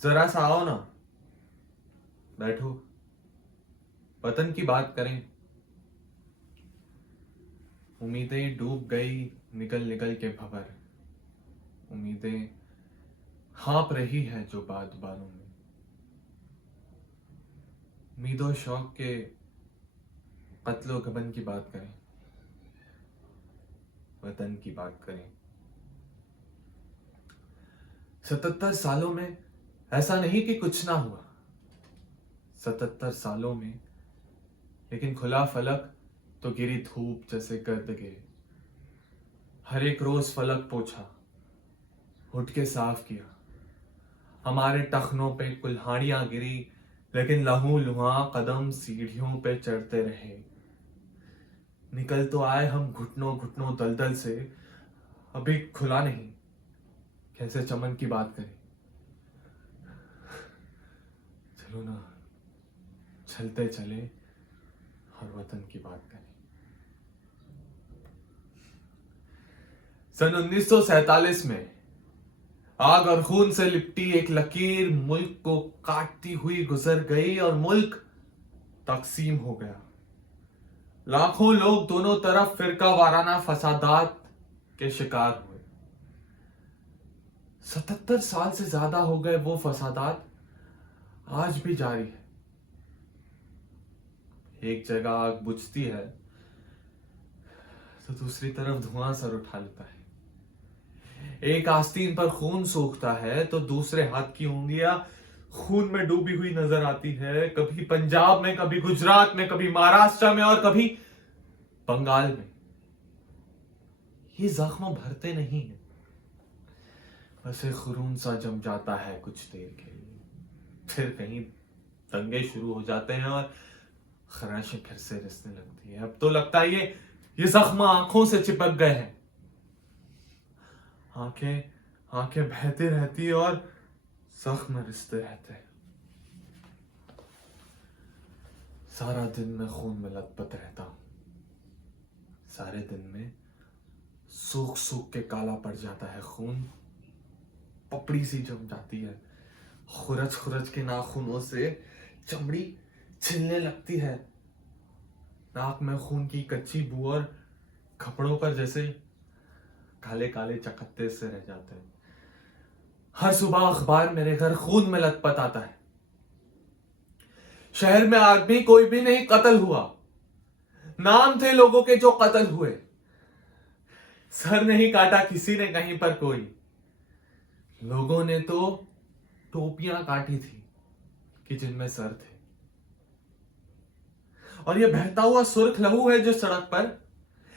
जरा सा आओ ना, बैठो, वतन की बात करें। उम्मीदें डूब गई निकल निकल के भंवर, उम्मीदें हाँप रही है जो बात बालों में। उम्मीदों शौक के कत्लो गबन की बात करें, वतन की बात करें। 77 सालों में ऐसा नहीं कि कुछ ना हुआ, 77 सालों में लेकिन खुला फलक तो गिरी धूप जैसे गर्द गिरे। हर एक रोज फलक पोछा, उठ के साफ किया। हमारे टखनों पे कुल्हाड़ियां गिरी, लेकिन लहू लुहा कदम सीढ़ियों पे चढ़ते रहे। निकल तो आए हम घुटनों घुटनों दलदल से, अभी खुला नहीं, कैसे चमन की बात करें। चलो ना, चलते चले और वतन की बात करें। सन 1947 में आग और खून से लिपटी एक लकीर मुल्क को काटती हुई गुजर गई और मुल्क तकसीम हो गया। लाखों लोग दोनों तरफ फिरका वाराना फसादात के शिकार हुए। 77 साल से ज्यादा हो गए वो फसादात आज भी जारी है। एक जगह आग बुझती है तो दूसरी तरफ धुआं सर उठा लेता है। एक आस्तीन पर खून सूखता है तो दूसरे हाथ की उंगलियां खून में डूबी हुई नजर आती है। कभी पंजाब में, कभी गुजरात में, कभी महाराष्ट्र में और कभी बंगाल में। ये जख्म भरते नहीं है, बस एक खून सा जम जाता है कुछ देर के लिए, फिर कहीं दंगे शुरू हो जाते हैं और खराशें फिर से रिसने लगती है। अब तो लगता है ये जख्म आंखों से चिपक गए हैं। आंखें आंखें बहती रहती और जख्म रिसते रहते हैं। सारा दिन मैं खून में लथपथ रहता हूं, सारे दिन में सूख सूख के काला पड़ जाता है खून, पपड़ी सी जम जाती है। खुरच खुरच के नाखूनों से चमड़ी छिलने लगती है। नाक में खून की कच्ची बू और कपड़ों पर जैसे काले काले चकत्ते से रह जाते हैं। हर सुबह अखबार मेरे घर खून में लथपथ आता है। शहर में आदमी कोई भी नहीं कत्ल हुआ, नाम थे लोगों के जो कत्ल हुए। सर नहीं काटा किसी ने कहीं पर कोई, लोगों ने तो टोपियां काटी थी कि जिनमें सर थे। और ये बहता हुआ सुर्ख लहू है जो सड़क पर,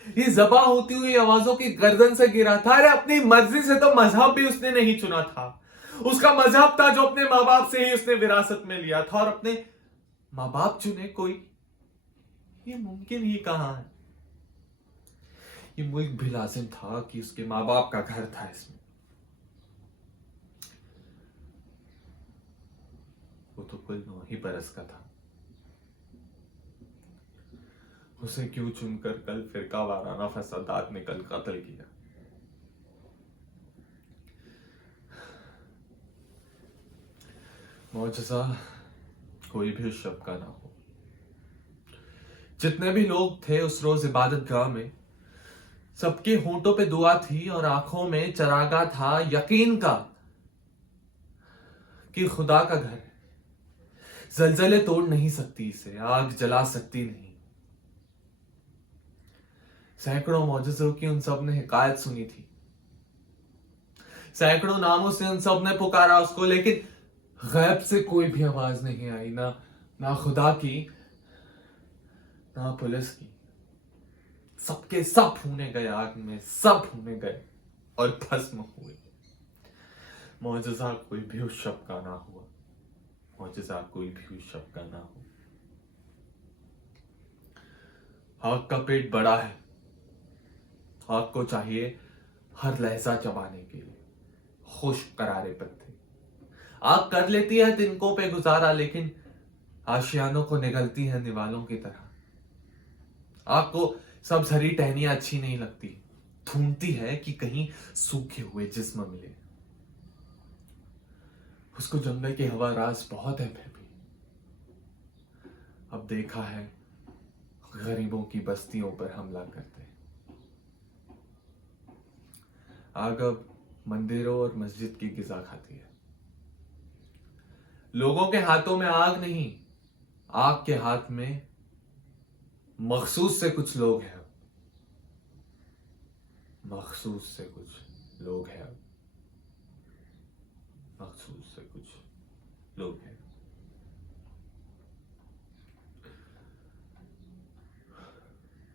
ये जबा होती हुई आवाजों की गर्दन से गिरा था। अरे अपनी मर्जी से तो मजहब भी उसने नहीं चुना था, उसका मजहब था जो अपने माँ बाप से ही उसने विरासत में लिया था। और अपने माँ बाप चुने कोई, ये मुमकिन ही कहां है। ये मुल्क भी लाजिम था कि उसके माँ बाप का घर था इसमें। वो तो कुल 9 ही बरस का था, उसे क्यों चुनकर कल फिरका वाराना फसादात ने कल कत्ल किया। मौजज़ा कोई भी उस शब का ना हो। जितने भी लोग थे उस रोज इबादत गाह में, सबके होंठों पे दुआ थी और आंखों में चरागा था यकीन का कि खुदा का घर है। जलजले तोड़ नहीं सकती इसे, आग जला सकती नहीं। सैकड़ों मौजज़ों की उन सब ने हिकायत सुनी थी, सैकड़ों नामों से उन सब ने पुकारा उसको, लेकिन गैब से कोई भी आवाज नहीं आई, ना खुदा की, ना पुलिस की। सबके सब होने गए आग में, सब होने गए और भस्म हुए। मौजज़ा कोई भी उस शब का ना हुआ, मौजज़ा कोई भी उस शब का ना हो। आग का पेट बड़ा है, आग को चाहिए हर लहजा चबाने के लिए खुश्क करारे पत्ते। आग कर लेती है तिनकों पे गुजारा, लेकिन आशियानों को निगलती है निवालों की तरह। आग को सब हरी टहनियां अच्छी नहीं लगती, ढूंढती है कि कहीं सूखे हुए जिस्म मिले। उसको जंगल की हवा रास बहुत है फिर भी। अब देखा है गरीबों की बस्तियों पर हमला करते। आग अब मंदिरों और मस्जिद की गिजा खाती है। लोगों के हाथों में आग नहीं, आग के हाथ में मखसूस से कुछ लोग हैं। मखसूस से कुछ लोग हैं। मखसूस से कुछ लोग हैं।